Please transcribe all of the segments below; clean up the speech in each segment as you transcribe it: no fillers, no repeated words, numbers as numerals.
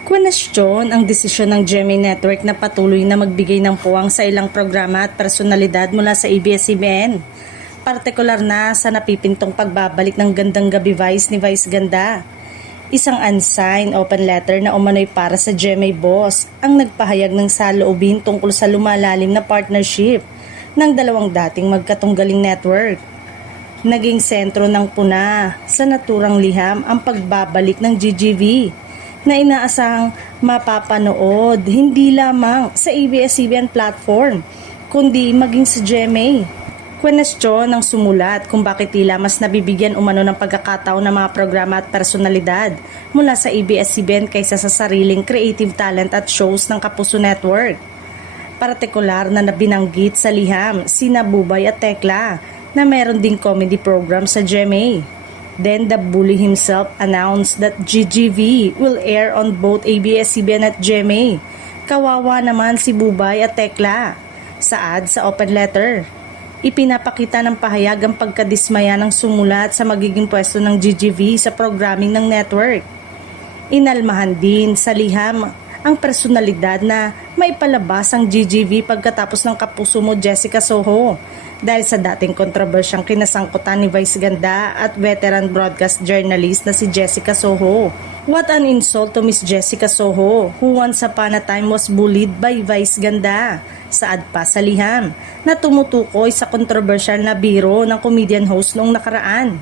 Kwenestyon ang desisyon ng GMA Network na patuloy na magbigay ng puwang sa ilang programa at personalidad mula sa ABS-CBN. Partikular na sa napipintong pagbabalik ng Gandang Gabi Vice ni Vice Ganda. Isang unsigned open letter na umano'y para sa GMA boss ang nagpahayag ng saloobin tungkol sa lumalalim na partnership ng dalawang dating magkatunggaling network. Naging sentro ng puna sa naturang liham ang pagbabalik ng GGV na inaasahang mapapanood hindi lamang sa ABS-CBN platform kundi maging sa GMA. Kwenestyon ang sumulat kung bakit tila mas nabibigyan umano ng pagkakataon ng mga programa at personalidad mula sa ABS-CBN kaysa sa sariling creative talent at shows ng Kapuso Network. Partikular na nabinanggit sa liham sina Bubay at Tekla na meron ding comedy program sa GMA. Then the bully himself announced that GGV will air on both ABS-CBN at GMA. Kawawa naman si Bubay at Tekla. Saad sa open letter. Ipinapakita ng pahayag ang pagkadismaya ng sumulat sa magiging pwesto ng GGV sa programming ng network. Inalmahan din sa liham ang personalidad na maipalabas ang GGV pagkatapos ng Kapuso mo Jessica Soho dahil sa dating kontrobersyang kinasangkutan ni Vice Ganda at veteran broadcast journalist na si Jessica Soho. What an insult to Miss Jessica Soho, who once upon a time was bullied by Vice Ganda. Saad pa sa liham na tumutukoy sa kontrobersyal na biro ng comedian host noong nakaraan.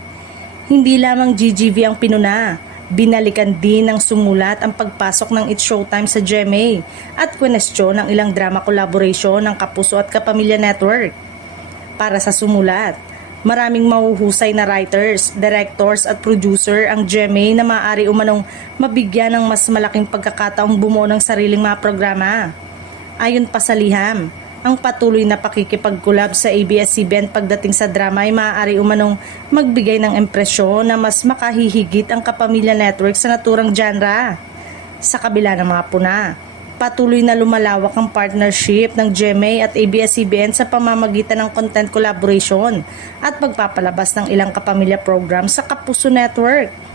Hindi lamang GGV ang pinuna, binalikan din ng sumulat ang pagpasok ng It's Showtime sa GMA at kwenestyon ng ilang drama collaboration ng Kapuso at Kapamilya Network. Para sa sumulat, maraming mahuhusay na writers, directors at producer ang GMA na maaari umanong mabigyan ng mas malaking pagkakataong bumuo ng sariling mga programa. Ayon pa sa liham, ang patuloy na pakikipagkulab sa ABS-CBN pagdating sa drama ay maaari umanong magbigay ng impresyon na mas makahihigit ang Kapamilya Network sa naturang genre. Sa kabila ng mga puna, patuloy na lumalawak ang partnership ng GMA at ABS-CBN sa pamamagitan ng content collaboration at pagpapalabas ng ilang kapamilya program sa Kapuso Network.